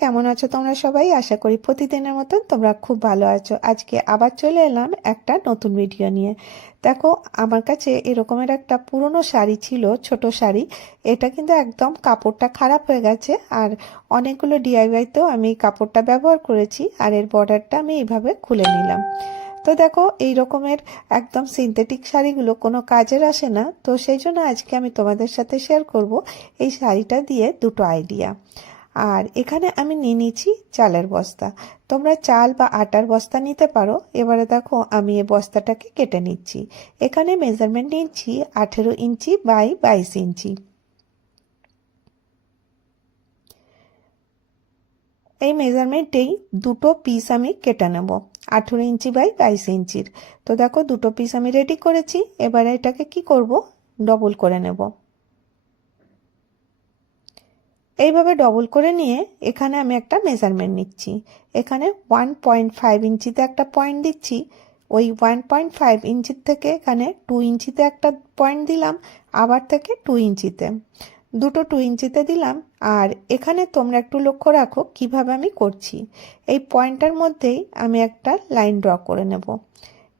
কেমন আছো তোমরা সবাই? আশা করি প্রতিদিনের মতন তোমরা খুব ভালো আছো। আজকে আবার চলে এলাম একটা নতুন ভিডিও নিয়ে। দেখো, আমার কাছে এরকমের একটা পুরনো শাড়ি ছিল, ছোট শাড়ি। এটা কিন্তু একদম কাপড়টা খারাপ হয়ে গেছে, আর অনেকগুলো ডিআইওয়াইতেও আমি কাপড়টা ব্যবহার করেছি, আর এর বর্ডারটা আমি এইভাবে খুলে নিলাম। তো দেখো, এই রকমের একদম সিনথেটিক শাড়িগুলো কোনো কাজের আসে না, তো সেই জন্য আজকে আমি তোমাদের সাথে শেয়ার করব এই শাড়িটা দিয়ে দুটো আইডিয়া। আর এখানে আমি নিয়ে নিয়েছি চালের বস্তা। তোমরা চাল বা আটার বস্তা নিতে পারো। এবারে দেখো, আমি এই বস্তাটাকে কেটে নিচ্ছি। এখানে মেজারমেন্ট নিচ্ছি 18 ইঞ্চি বাই 22 ইঞ্চি। এই মেজারমেন্টেই দুটো পিস আমি কেটে নেব, 18 ইঞ্চি বাই 22 ইঞ্চির। তো দেখো, দুটো পিস আমি রেডি করেছি। এবারে এটাকে কি করব, ডবল করে নেব। এইভাবে ডবল করে নিয়ে এখানে আমি একটা মেজারমেন্ট নিচ্ছি। এখানে 1.5 ইঞ্চিতে একটা পয়েন্ট দিচ্ছি। ওই 1.5 ইঞ্চির থেকে এখানে 2 ইঞ্চিতে একটা পয়েন্ট দিলাম, আবার থেকে 2 ইঞ্চিতে, দুটো 2 ইঞ্চিতে দিলাম। আর এখানে তোমরা একটু লক্ষ্য রাখো কিভাবে আমি করছি। এই পয়েন্টটার মধ্যেই আমি একটা লাইন ড্র করে নেব।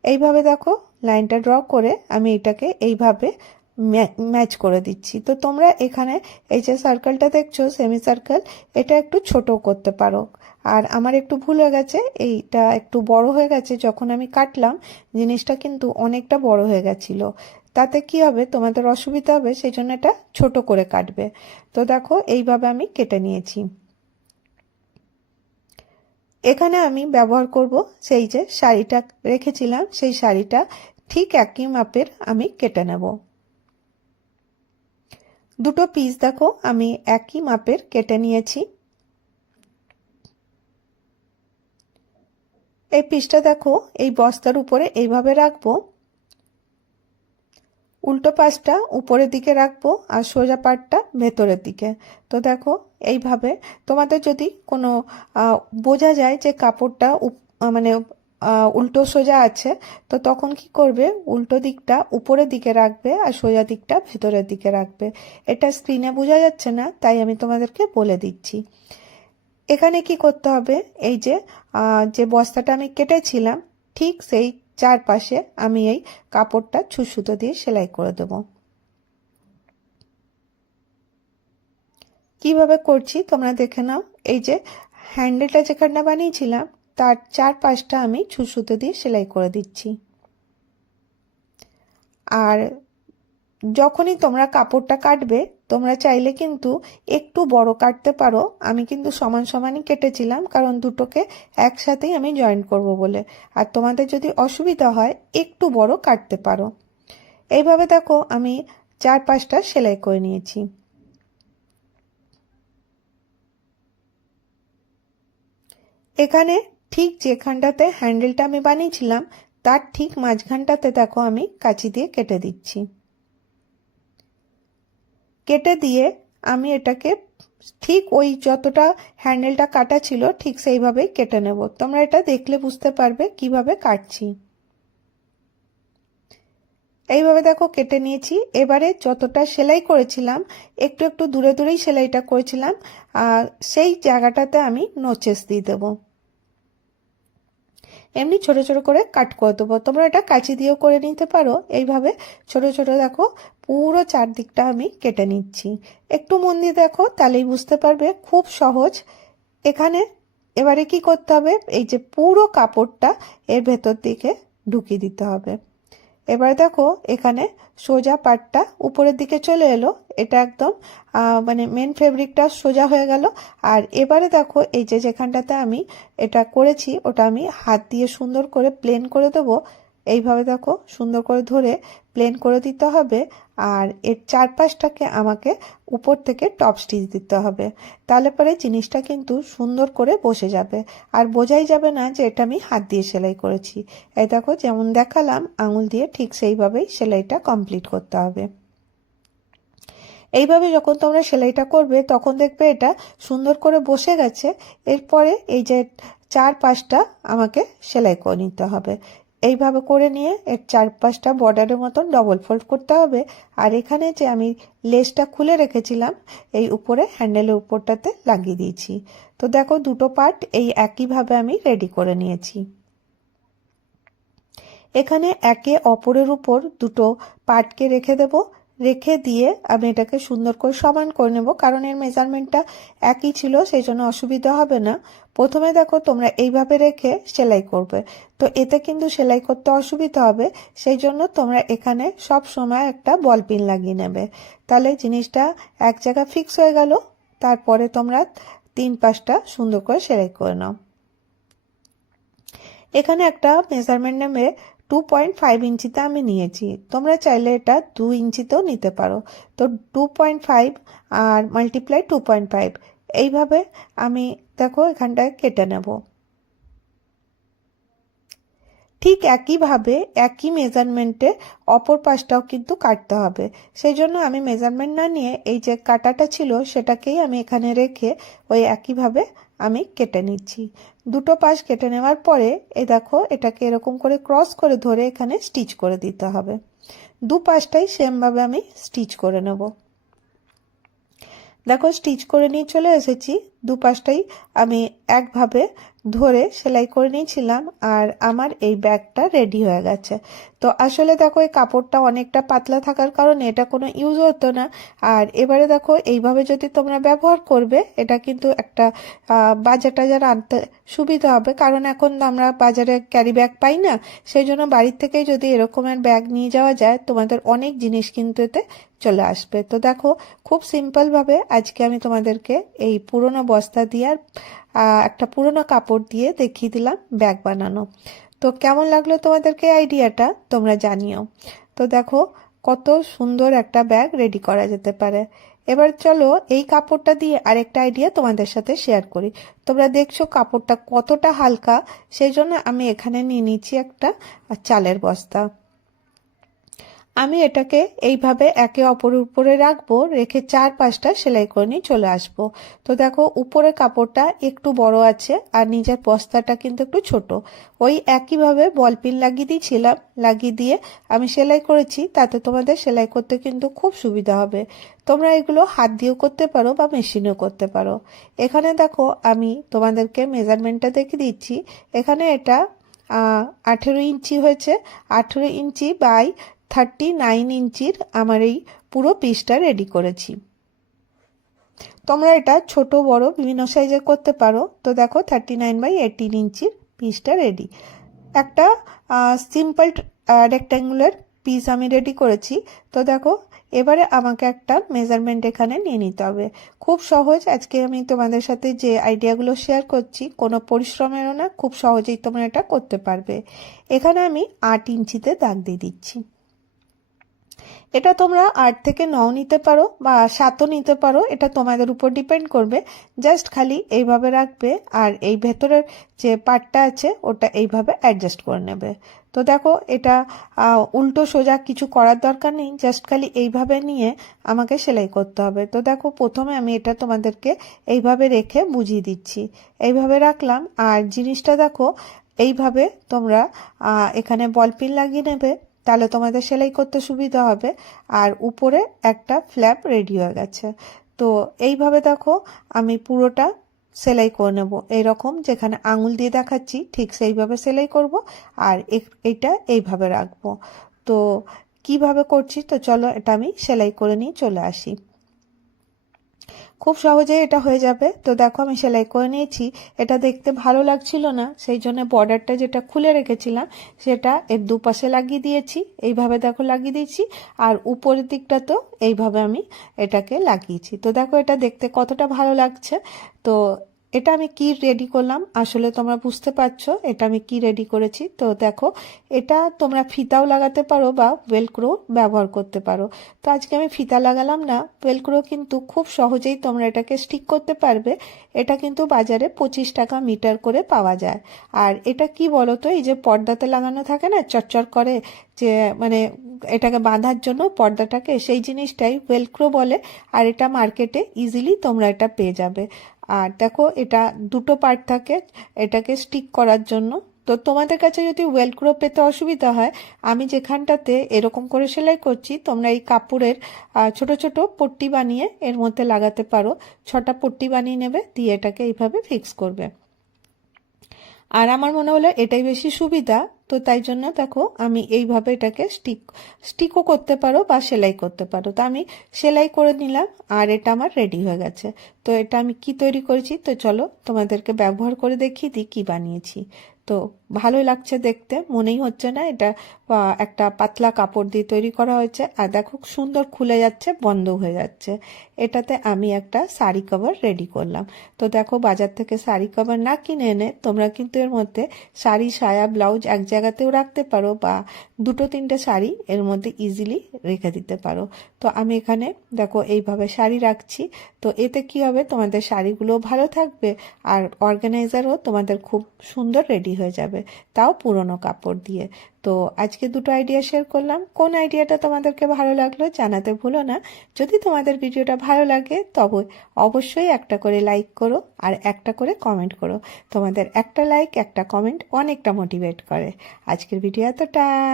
এইভাবে দেখো, লাইনটা ড্র করে আমি এটাকে এইভাবে ম্যাচ করে দিচ্ছি। তো তোমরা এখানে এই যে সার্কেলটা দেখছো, সেমি সার্কেল, এটা একটু ছোট করতে পারো। আর আমার একটু ভুল হয়ে গেছে, এইটা একটু বড় হয়ে গেছে। যখন আমি কাটলাম, জিনিসটা কিন্তু অনেকটা বড় হয়ে গেছিল। তাতে কি হবে, তোমাদের অসুবিধা হবে, সেই জন্য এটা ছোট করে কাটবে। তো দেখো, এইভাবে আমি কেটে নিয়েছি। এখানে আমি ব্যবহার করব সেই যে শাড়িটা রেখেছিলাম, সেই শাড়িটা ঠিক একই মাপের আমি কেটে নেব। দুটো পিস দেখো আমি একই মাপের কেটে নিয়েছি। এই পিসটা দেখো এই বস্তার উপরে এইভাবে রাখবো, উল্টো পাশটা উপরের দিকে রাখবো আর সোজা পাটটা ভেতরের দিকে। তো দেখো, এইভাবে তোমাদের যদি কোনো বোঝা যায় যে কাপড়টা মানে উল্টো সোজা আছে, তো তখন কি করবে, উল্টো দিকটা উপরের দিকে রাখবে আর সোজা দিকটা ভেতরের দিকে রাখবে। এটা স্ক্রিনে বোঝা যাচ্ছে না, তাই আমি তোমাদেরকে বলে দিচ্ছি। এখানে কি করতে হবে, এই যে যে বস্তাটা আমি কেটেছিলাম, ঠিক সেই চারপাশে আমি এই কাপড়টা সুতো দিয়ে সেলাই করে দেব। কিভাবে করছি তোমরা দেখে নাও। এই যে হ্যান্ডেলটা যেখানটা বানিয়েছিলাম, তার চারপাশটা আমি সুতো দিয়ে সেলাই করে দিচ্ছি। আর যখনই তোমরা কাপড়টা কাটবে, তোমরা চাইলে কিন্তু একটু বড় কাটতে পারো। আমি কিন্তু সমান সমানই কেটেছিলাম, কারণ দুটোকে একসাথেই আমি জয়েন করব বলে। আর তোমাদের যদি অসুবিধা হয়, একটু বড় কাটতে পারো। এইভাবে দেখো, আমি চারপাশটা সেলাই করে নিয়েছি। এখানে ঠিক যেখানটাতে হ্যান্ডেলটা আমি বানিয়েছিলাম, তার ঠিক মাঝখানটাতে দেখো আমি কাঁচি দিয়ে কেটে দিচ্ছি। কেটে দিয়ে আমি এটাকে ঠিক ওই যতটা হ্যান্ডেলটা কাটা ছিল ঠিক সেইভাবেই কেটে নেব। তোমরা এটা দেখলে বুঝতে পারবে কিভাবে কাটছি। এইভাবে দেখো কেটে নিয়েছি। এবারে যতটা সেলাই করেছিলাম, একটু একটু দূরে দূরেই সেলাইটা করেছিলাম, আর সেই জায়গাটাতে আমি নোচেস দিয়ে দেবো। এমনি ছোট ছোট করে কাট করে দেবো। তোমরা এটা কাঁচি দিয়েও করে নিতে পারো। এইভাবে ছোট ছোট দেখো পুরো চারদিকটা আমি কেটে নিচ্ছি। একটু মন দিয়ে দেখো, তাহলেই বুঝতে পারবে, খুব সহজ। এখানে এবারে কি করতে হবে, এই যে পুরো কাপড়টা এর ভেতর দিকে ঢুকিয়ে দিতে হবে। এবার দেখো, এখানে সোজা পাটটা উপরের দিকে চলে এলো। এটা একদম মানে মেন ফেব্রিকটা সোজা হয়ে গেল। আর এবারে দেখো, এই যে যেখানটাতে আমি এটা করেছি, ওটা আমি হাত দিয়ে সুন্দর করে প্লেন করে দেবো। এইভাবে দেখো সুন্দর করে ধরে প্লেন করে দিতে হবে। আর এর চারপাশটাকে আমাকে উপর থেকে টপ স্টিচ দিতে হবে। তাহলে পরে জিনিসটা কিন্তু সুন্দর করে বসে যাবে, আর বোঝাই যাবে না যে এটা আমি হাত দিয়ে সেলাই করেছি। এই দেখো, যেমন দেখালাম আঙুল দিয়ে, ঠিক সেইভাবেই সেলাইটা কমপ্লিট করতে হবে। এইভাবে যখন তোমরা সেলাইটা করবে, তখন দেখবে এটা সুন্দর করে বসে গেছে। এরপরে এই যে চারপাশটা আমাকে সেলাই করে নিতে হবে। এইভাবে করে নিয়ে এর চারপাশটা বর্ডারের মতন ডবল ফোল্ড করতে হবে। আর এখানে যে আমি লেসটা খুলে রেখেছিলাম এই উপরে হ্যান্ডেলের উপরটাতে লাগিয়ে দিয়েছি। তো দেখো দুটো পার্ট এই একইভাবে আমি রেডি করে নিয়েছি। এখানে একে অপরের উপর দুটো পার্টকে রেখে দেব। রেখে দিয়ে আমি এটাকে সুন্দর করে সমান করে নেব, কারণ এর মেজারমেন্টটা একই ছিল, সেই জন্য অসুবিধা হবে না। প্রথমে দেখো তোমরা এইভাবে রেখে সেলাই করবে, তো এতে কিন্তু সেলাই করতে অসুবিধা হবে, সেই জন্য তোমরা এখানে সব সময় একটা বল পিন লাগিয়ে নেবে, তাহলে জিনিসটা এক জায়গায় ফিক্স হয়ে গেল। তারপরে তোমরা তিন পাশটা সুন্দর করে সেলাই করে নাও। এখানে একটা মেজারমেন্ট নেবে 2.5 ইঞ্চিতে আমি নিয়েছি, তোমরা চাইলে এটা 2 ইঞ্চিতেও নিতে পারো। তো 2.5 আর মাল্টিপ্লাই 2.5 এইভাবে আমি দেখো এখানটায় কেটে নেব। ঠিক একইভাবে একই মেজারমেন্টে অপর পাশটাও কিন্তু কাটতে হবে, সেই জন্য আমি মেজারমেন্ট না নিয়ে এই যে কাটাটা ছিল সেটাকেই আমি এখানে রেখে ওই একইভাবে আমি কেটে নিচ্ছি। দুটো পাশ কেটে নেওয়ার পরে এই দেখো এটাকে এরকম করে ক্রস করে ধরে এখানে স্টিচ করে দিতে হবে। দু পাশটাই সেমভাবে আমি স্টিচ করে নেব। দেখো স্টিচ করে নিয়ে চলে এসেছি, দুপাশটাই আমি একভাবে ধরে সেলাই করে নিয়েছিলাম আর আমার এই ব্যাগটা রেডি হয়ে গেছে। তো আসলে দেখো এই কাপড়টা অনেকটা পাতলা থাকার কারণে এটা কোনো ইউজ হতো না। আর এবারে দেখো এইভাবে যদি তোমরা ব্যবহার করবে এটা কিন্তু একটা বাজার টাজার আনতে সুবিধা হবে, কারণ এখন আমরা বাজারে ক্যারি ব্যাগ পাই না, সেই জন্য বাড়ির থেকেই যদি এরকমের ব্যাগ নিয়ে যাওয়া যায় তোমাদের অনেক জিনিস কিন্তু এতে চলে আসবে। তো দেখো খুব সিম্পলভাবে আজকে আমি তোমাদেরকে এই পুরোনো বস্তা দিয়ে আর একটা পুরোনো কাপড় দিয়ে দেখিয়ে দিলাম ব্যাগ বানানো। তো কেমন লাগলো তোমাদেরকে আইডিয়াটা তোমরা জানিও। তো দেখো কত সুন্দর একটা ব্যাগ রেডি করা যেতে পারে। এবার চলো এই কাপড়টা দিয়ে আরেকটা আইডিয়া তোমাদের সাথে শেয়ার করি। তোমরা দেখছো কাপড়টা কতটা হালকা, সেই জন্য আমি এখানে নিয়ে নিচ্ছি একটা চালের বস্তা। আমি এটাকে এইভাবে একে অপরের উপরে রাখবো, রেখে চার পাঁচটা সেলাই করে নিয়ে চলে আসবো। তো দেখো উপরে কাপড়টা একটু বড় আছে আর নিচের বস্তাটা কিন্তু একটু ছোট, ওই একইভাবে বল পিন লাগিয়ে দিয়েছিলাম, লাগিয়ে দিয়ে আমি সেলাই করেছি, তাতে তোমাদের সেলাই করতে কিন্তু খুব সুবিধা হবে। তোমরা এগুলো হাত দিয়েও করতে পারো বা মেশিনেও করতে পারো। এখানে দেখো আমি তোমাদেরকে মেজারমেন্টটা দেখিয়ে দিচ্ছি। এখানে এটা 18 ইঞ্চি হয়েছে, 18 ইঞ্চি বাই 39 ইঞ্চির আমার এই পুরো পিসটা রেডি করেছি। তোমরা এটা ছোট বড় বিভিন্ন সাইজে করতে পারো। তো দেখো 39/18 ইঞ্চির পিসটা রেডি। একটা সিম্পল রেক্ট্যাঙ্গুলার পিস আমি রেডি করেছি। তো দেখো এবারে আমাকে একটা মেজারমেন্ট এখানে নিয়ে নিতে হবে। খুব সহজ, আজকে আমি তোমাদের সাথে যে আইডিয়াগুলো শেয়ার করছি কোনো পরিশ্রমেরও না, খুব সহজেই তোমরা এটা করতে পারবে। এখানে আমি 8 ইঞ্চিতে দাগ দিয়ে দিচ্ছি। এটা তোমরা 8 থেকে 9 নিতে পারো বা 7ও নিতে পারো, এটা তোমাদের উপর ডিপেন্ড করবে। জাস্ট খালি এইভাবে রাখবে আর এই ভেতরের যে পার্টটা আছে ওটা এইভাবে অ্যাডজাস্ট করে নেবে। তো দেখো এটা উল্টো সোজা কিছু করার দরকার নেই, জাস্ট খালি এইভাবে নিয়ে আমাকে সেলাই করতে হবে। তো দেখো প্রথমে আমি এটা তোমাদেরকে এইভাবে রেখে বুঝিয়ে দিচ্ছি। এইভাবে রাখলাম আর জিনিসটা দেখো এইভাবে তোমরা এখানে বল পিন লাগিয়ে নেবে, তাহলে তোমাদের সেলাই করতে সুবিধা হবে। আর উপরে একটা ফ্ল্যাপ রেডি হয়ে গেছে। তো এইভাবে দেখো আমি পুরোটা সেলাই করে নেব, এইরকম যেখানে আঙুল দিয়ে দেখাচ্ছি ঠিক সেইভাবে সেলাই করব আর এইটা এইভাবে রাখবো। তো কিভাবে করছি তো চলো এটা আমি সেলাই করে নিয়ে চলে আসি। খুব সহজেই এটা হয়ে যাবে। তো দেখো আমি সেলাই করে নিয়েছি, এটা দেখতে ভালো লাগছিল না, সেই জন্য বর্ডারটা যেটা খুলে রেখেছিলাম সেটা এর দুপাশে লাগিয়ে দিয়েছি, এইভাবে দেখো লাগিয়ে দিয়েছি। আর উপরের দিকটা তো এইভাবে আমি এটাকে লাগিয়েছি। তো দেখো এটা দেখতে কতটা ভালো লাগছে। তো এটা আমি কি রেডি করলাম আসলে তোমরা বুঝতে পারছো এটা আমি কি রেডি করেছি। তো দেখো এটা তোমরা ফিতাও লাগাতে পারো বা ওয়েলক্রো ব্যবহার করতে পারো। তো আজকে আমি ফিতা লাগালাম না, ওয়েলক্রো কিন্তু খুব সহজেই তোমরা এটাকে স্টিক করতে পারবে। এটা কিন্তু বাজারে 25 টাকা মিটার করে পাওয়া যায়। আর এটা কি বলো তো, এই যে পর্দাতে লাগানো থাকে না চটচট করে, যে মানে এটাকে বাঁধার জন্য পর্দাটাকে, সেই জিনিসটাই ওয়েলক্রো বলে। আর এটা মার্কেটে ইজিলি তোমরা এটা পেয়ে যাবে। আর দেখো এটা দুটো পার্ট থাকে এটাকে স্টিক করার জন্য। তো তোমাদের কাছে যদি ওয়েলক্রো পেতে অসুবিধা হয়, আমি যেখানটাতে এরকম করে সেলাই করছি, তোমরা এই কাপড়ের ছোট ছোট পট্টি বানিয়ে এর মধ্যে লাগাতে পারো। 6টা পট্টি বানিয়ে নেবে, দিয়ে এটাকে এইভাবে ফিক্স করবে। আর আমার মনে হলো এটাই বেশি সুবিধা, তো তাই জন্য দেখো আমি এইভাবে এটাকে স্টিকও করতে পারো বা সেলাই করতে পারো। তো আমি সেলাই করে নিলাম, আর এটা আমার রেডি হয়ে গেছে। তো এটা আমি কি তৈরি করেছি, তো চলো তোমাদেরকে ব্যবহার করে দেখিয়ে দিই কি বানিয়েছি। তো ভালোই লাগছে দেখতে, মনেই হচ্ছে না এটা একটা পাতলা কাপড় দিয়ে তৈরি করা হয়েছে। আর দেখো সুন্দর খুলে যাচ্ছে, বন্ধ হয়ে যাচ্ছে। এটাতে আমি একটা শাড়ি কভার রেডি করলাম। তো দেখো বাজার থেকে শাড়ি কভার না কিনে এনে তোমরা কিন্তু এর মধ্যে শাড়ি, সায়া, ব্লাউজ এক জায়গাতেও রাখতে পারো, বা 2-3টে শাড়ি এর মধ্যে ইজিলি রেখে দিতে পারো। তো আমি এখানে দেখো এইভাবে শাড়ি রাখছি। তো এতে কি হবে, তোমাদের শাড়িগুলো ভালো থাকবে, আর অর্গানাইজারও তোমাদের খুব সুন্দর রেডি হয়ে যাবে, তাও পুরনো কাপড় দিয়ে। তো আজকে 2টো আইডিয়া শেয়ার করলাম। কোন আইডিয়াটা তোমাদেরকে ভালো লাগলো জানাতে ভুলো না। যদি তোমাদের ভিডিওটা ভালো লাগে তবে অবশ্যই একটা করে লাইক করো আর একটা করে কমেন্ট করো। তোমাদের একটা লাইক, একটা কমেন্ট অনেকটা মোটিভেট করে। আজকের ভিডিও এতটাই।